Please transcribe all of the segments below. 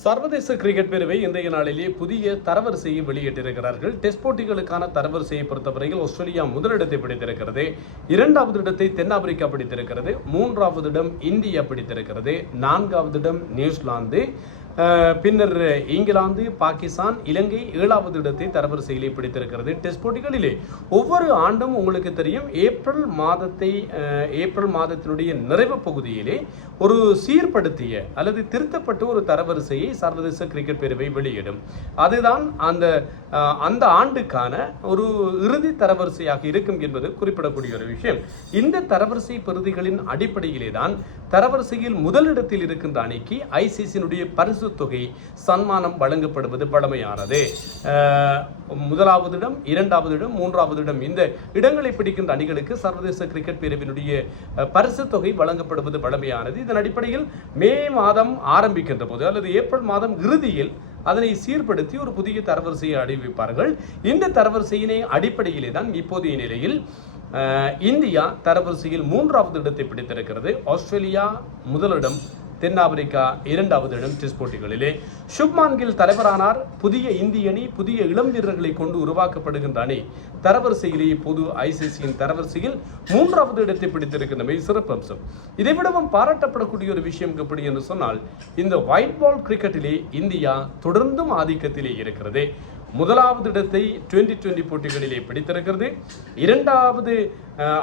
சர்வதேச கிரிக்கெட் பேரவை இன்றைய நாளிலே புதிய தரவரிசையை வெளியிட்டிருக்கிறார்கள். டெஸ்ட் போட்டிகளுக்கான தரவரிசையை பொறுத்தவரையில் ஆஸ்திரேலியா முதலிடத்தை பிடித்திருக்கிறது, இரண்டாவது இடத்தை தென்னாப்பிரிக்கா பிடித்திருக்கிறது, மூன்றாவது இடம் இந்தியா பிடித்திருக்கிறது, நான்காவது இடம் நியூசிலாந்து, பின்னர் இங்கிலாந்து, பாகிஸ்தான், இலங்கை ஏழாவது இடத்தை தரவரிசையிலே பிடித்திருக்கிறது. டெஸ்ட் போட்டிகளிலே ஒவ்வொரு ஆண்டும் உங்களுக்கு தெரியும் ஏப்ரல் மாதத்தினுடைய நிறைவு பகுதியிலே ஒரு சீர்படுத்திய அல்லது திருத்தப்பட்ட ஒரு தரவரிசையை சர்வதேச கிரிக்கெட் பேரவை வெளியிடும். அதுதான் அந்த ஆண்டுக்கான ஒரு இறுதி தரவரிசையாக இருக்கும் என்பது குறிப்பிடக்கூடிய ஒரு விஷயம். இந்த தரவரிசை பிரதிகளின் அடிப்படையிலே தான் தரவரிசையில் முதலிடத்தில் இருக்கின்ற அணிக்கு ஐசிசியினுடைய பரிசு தொகை சன்மானம் வழங்கப்படுவது பழமையானது. முதலாவது இடம், இரண்டாவது இடம், மூன்றாவது இடம், இந்த இடங்களை பிடிக்கின்ற அணிகளுக்கு சர்வதேச கிரிக்கெட் பேரவையினுடைய பரிசு தொகை வழங்கப்படுவது பழமையானது. இதன் அடிப்படையில் மே மாதம் ஆரம்பிக்கின்ற போது அல்லது ஏப்ரல் மாதம் இறுதியில் அதனை சீர்படுத்தி ஒரு புதிய தரவரிசையை அறிவிப்பார்கள். இந்த தரவரிசையினை அடிப்படையிலே தான் இப்போதைய நிலையில் இந்தியா தரவரிசையில் மூன்றாவது இடத்தை பிடித்திருக்கிறது. ஆஸ்திரேலியா முதலிடம், தென்னாப்பிரிக்கா இரண்டாவது இடம். டெஸ்ட் போட்டிகளிலே சுப்மான் கில் தலைவரானார். புதிய இந்திய அணி, புதிய இளம் வீரர்களை கொண்டு உருவாக்கப்படுகின்ற அணி தரவரிசையிலே இப்போது ஐசிசியின் தரவரிசையில் மூன்றாவது இடத்தை பிடித்திருக்கின்றமை சிறப்பம்சம். இதைவிடவும் பாராட்டப்படக்கூடிய ஒரு விஷயம் எப்படி என்று சொன்னால், இந்த ஒயிட் பால் கிரிக்கெட்டிலே இந்தியா தொடர்ந்தும் ஆதிக்கத்திலே இருக்கிறது. முதலாவது இடத்தை 2020 போட்டிகளிலே பிடித்திருக்கிறது. இரண்டாவது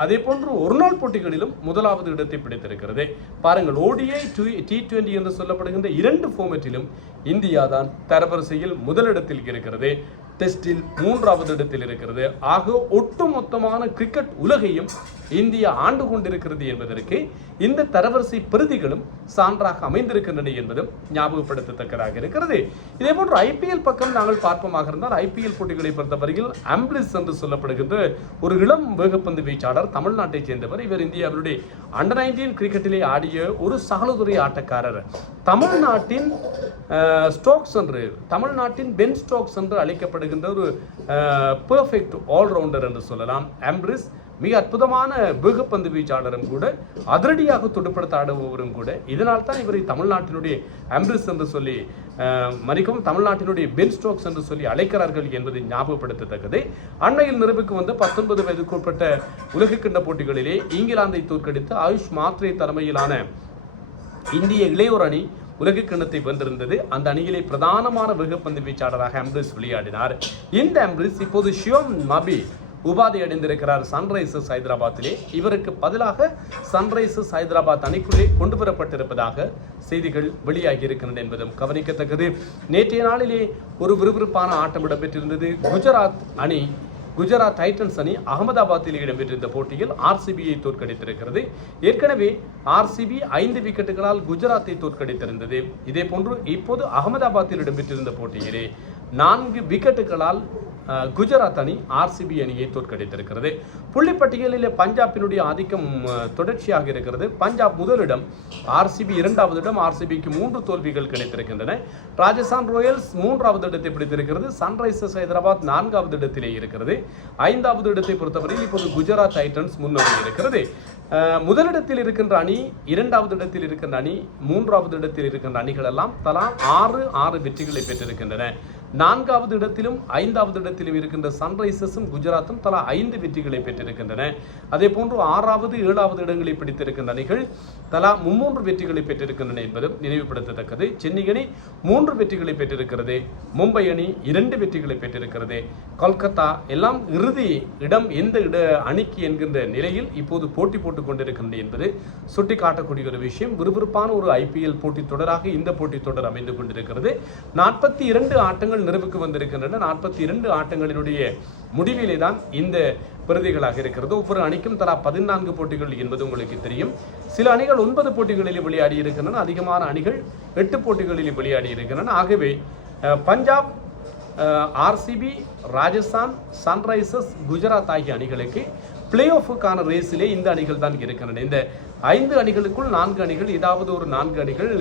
அதே போன்று ஒருநாள் போட்டிகளிலும் முதலாவது இடத்தை பிடித்திருக்கிறது. பாருங்கள், ODI T20 என்று சொல்லப்படுகின்ற இரண்டு ஃபார்மேட்டிலும் இந்தியா தான் தரவரிசையில் முதலிடத்தில் இருக்கிறது. டெஸ்டில் மூன்றாவது இடத்தில் இருக்கிறது. ஆக ஒட்டுமொத்தமான கிரிக்கெட் உலகையும் இந்தியா ஆண்டு கொண்டிருக்கிறது என்பதற்கு இந்த தரவரிசை பிரதிகளும் சான்றாக அமைந்திருக்கின்றன என்பதும் ஞாபகப்படுத்தத்தக்கதாக இருக்கிறது. இதே போன்று IPL பக்கம் நாங்கள் பார்ப்போமாக இருந்தால், IPL போட்டிகளை பொறுத்தவரையில் ஆம்பிரிஸ் என்று சொல்லப்படுகின்ற ஒரு இளம் வேகப்பந்து வீச்சாளர், தமிழ்நாட்டை சேர்ந்தவர். இவர் இந்தியாவினுடைய அண்டர் 19 கிரிக்கெட்டிலே ஆடிய ஒரு சகலதுறை ஆட்டக்காரர். தமிழ்நாட்டின் ஸ்டோக்ஸ் என்று, தமிழ்நாட்டின் பென் ஸ்டோக்ஸ் என்று அழைக்கப்படுகின்ற ஒரு பெர்ஃபெக்ட் ஆல்ரவுண்டர் என்று சொல்லலாம். ஆம்பிரிஸ் மிக அற்புதமான வேகப்பந்து வீச்சாளரும் கூட, அதிரடியாக துடுப்படுத்த ஆடுபவரும் கூட. இதனால் தான் இவரை தமிழ்நாட்டினுடைய ஆம்பிரிஸ் என்று சொல்லி மணிக்கும் தமிழ்நாட்டினுடைய பென் ஸ்டோக்ஸ் என்று சொல்லி அழைக்கிறார்கள் என்பதை ஞாபகப்படுத்தத்தக்கது. அண்மையில் நிறைவுக்கு வந்த 19 வயதுக்குட்பட்ட உலகக்கிண்ண போட்டிகளிலே இங்கிலாந்தை தோற்கடித்து ஆயுஷ் மாத்ரே தலைமையிலான இந்திய இளையோர் அணி உலக கிண்ணத்தை வென்றிருந்தது. அந்த அணியிலே பிரதானமான வேகப்பந்து வீச்சாளராக ஆம்பிரிஸ் விளையாடினார். இந்த ஆம்பிரிஸ் இப்போது ஷியோம் நபி உபாதை அடைந்திருக்கிறார் சன்ரைசர்ஸ் ஹைதராபாத்திலே. இவருக்கு பதிலாக சன்ரைசர்ஸ் ஹைதராபாத் அணிக்குள்ளே கொண்டு வரப்பட்டிருப்பதாக செய்திகள் வெளியாகி இருக்கின்றன என்பதும் கவனிக்கத்தக்கது. நேற்றைய நாளிலே ஒரு விறுவிறுப்பான ஆட்டம் இடம்பெற்றிருந்தது. குஜராத் டைட்டன்ஸ் அணி அகமதாபாத்தில் இடம்பெற்றிருந்த போட்டியில் RCBயை தோற்கடித்திருக்கிறது. ஏற்கனவே RCB 5 விக்கெட்டுகளால் குஜராத்தை தோற்கடித்திருந்தது. இதே போன்று இப்போது அகமதாபாத்தில் இடம்பெற்றிருந்த போட்டியிலே 4 விக்கெட்டுகளால் குஜராத் அணி RCB அணியை தோற்கடித்திருக்கிறது. புள்ளிப்பட்டியலில் பஞ்சாபினுடைய ஆதிக்கம் தொடர்ச்சியாக இருக்கிறது. பஞ்சாப் முதலிடம், RCB இரண்டாவது இடம். RCBக்கு 3 தோல்விகள் கிடைத்திருக்கின்றன. ராஜஸ்தான் ராயல்ஸ் மூன்றாவது இடத்தை பிடித்திருக்கிறது. சன்ரைசர்ஸ் ஹைதராபாத் 4வது இடத்திலே இருக்கிறது. 5வது இடத்தை பொறுத்தவரையில் இப்போது குஜராத் டைட்டன்ஸ் முன்னோக்கி இருக்கிறது. முதலிடத்தில் இருக்கின்ற அணி, இரண்டாவது இடத்தில் இருக்கின்ற அணி, மூன்றாவது இடத்தில் இருக்கின்ற அணிகள் எல்லாம் தலா 6 வெற்றிகளை பெற்றிருக்கின்றன. 4வது இடத்திலும் 5வது இடத்திலும் இருக்கின்ற சன்ரைசர்ஸும் குஜராத்தும் தலா 5 வெற்றிகளை பெற்றிருக்கின்றன. அதே போன்று 6வது 7வது இடங்களை பிடித்திருக்கின்ற அணிகள் தலா 3 வெற்றிகளை பெற்றிருக்கின்றன என்பதும் நினைவுபடுத்தத்தக்கது. சென்னை அணி 3 வெற்றிகளை பெற்றிருக்கிறது. மும்பை அணி 2 வெற்றிகளை பெற்றிருக்கிறது. கொல்கத்தா எல்லாம் இறுதி இடம் எந்த அணிக்கு என்கின்ற நிலையில் இப்போது போட்டி போட்டுக் கொண்டிருக்கின்றன என்பது சுட்டிக்காட்டக்கூடிய ஒரு விஷயம். விறுவிறுப்பான ஒரு IPL போட்டி தொடராக இந்த போட்டி தொடர் அமைந்து கொண்டிருக்கிறது. 42 ஆட்டங்கள் நிறைவுக்கு வந்திருக்கின்றன. 42 ஆட்டங்களினுடைய முடிவிலே தான் இந்த பிரதிகளாக இருக்கிறது. ஒவ்வொரு அணிக்கும் தலா 14 போட்டிகள் என்பது உங்களுக்கு தெரியும். சில அணிகள் 9 போட்டிகளில் விளையாடி இருக்கின்றன. அதிகமான அணிகள் 8 போட்டிகளில் விளையாடி இருக்கின்றன. ஆகவே பஞ்சாப், RCB, ராஜஸ்தான், சன்ரைசர்ஸ், குஜராத் ஆகிய அணிகளுக்கு பிளே ஆஃபுக்கான ரேஸிலே இந்த அணிகள் தான் இருக்கின்றன. இந்த 5 அணிகளுக்குள் 4 அணிகள், ஏதாவது ஒரு 4 அணிகள்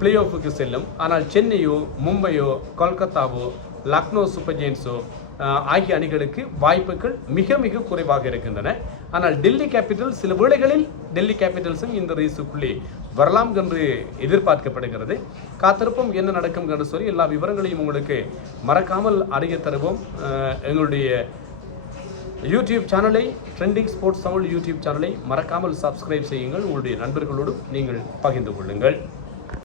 பிளே ஆஃபுக்கு செல்லும். ஆனால் சென்னையோ, மும்பையோ, கொல்கத்தாவோ, லக்னோ சூப்பர் ஜெயின்ஸோ ஆகிய அணிகளுக்கு வாய்ப்புகள் மிக மிக குறைவாக இருக்கின்றன. ஆனால் டெல்லி கேபிட்டல்ஸ் சில வேளைகளில் டெல்லி கேபிட்டல்ஸும் இந்த ரேஸுக்குள்ளே வரலாம் என்று எதிர்பார்க்கப்படுகிறது. காத்திருப்போம் என்ன நடக்கும் என்று சொல்லி எல்லா விவரங்களையும் உங்களுக்கு மறக்காமல் அறிய தருவோம். எங்களுடைய யூடியூப் சேனலை, ட்ரெண்டிங் ஸ்போர்ட்ஸ் தமிழ் யூடியூப் சேனலை மறக்காமல் சப்ஸ்கிரைப் செய்யுங்கள். உங்களுடைய நண்பர்களோடும் நீங்கள் பகிர்ந்து கொள்ளுங்கள்.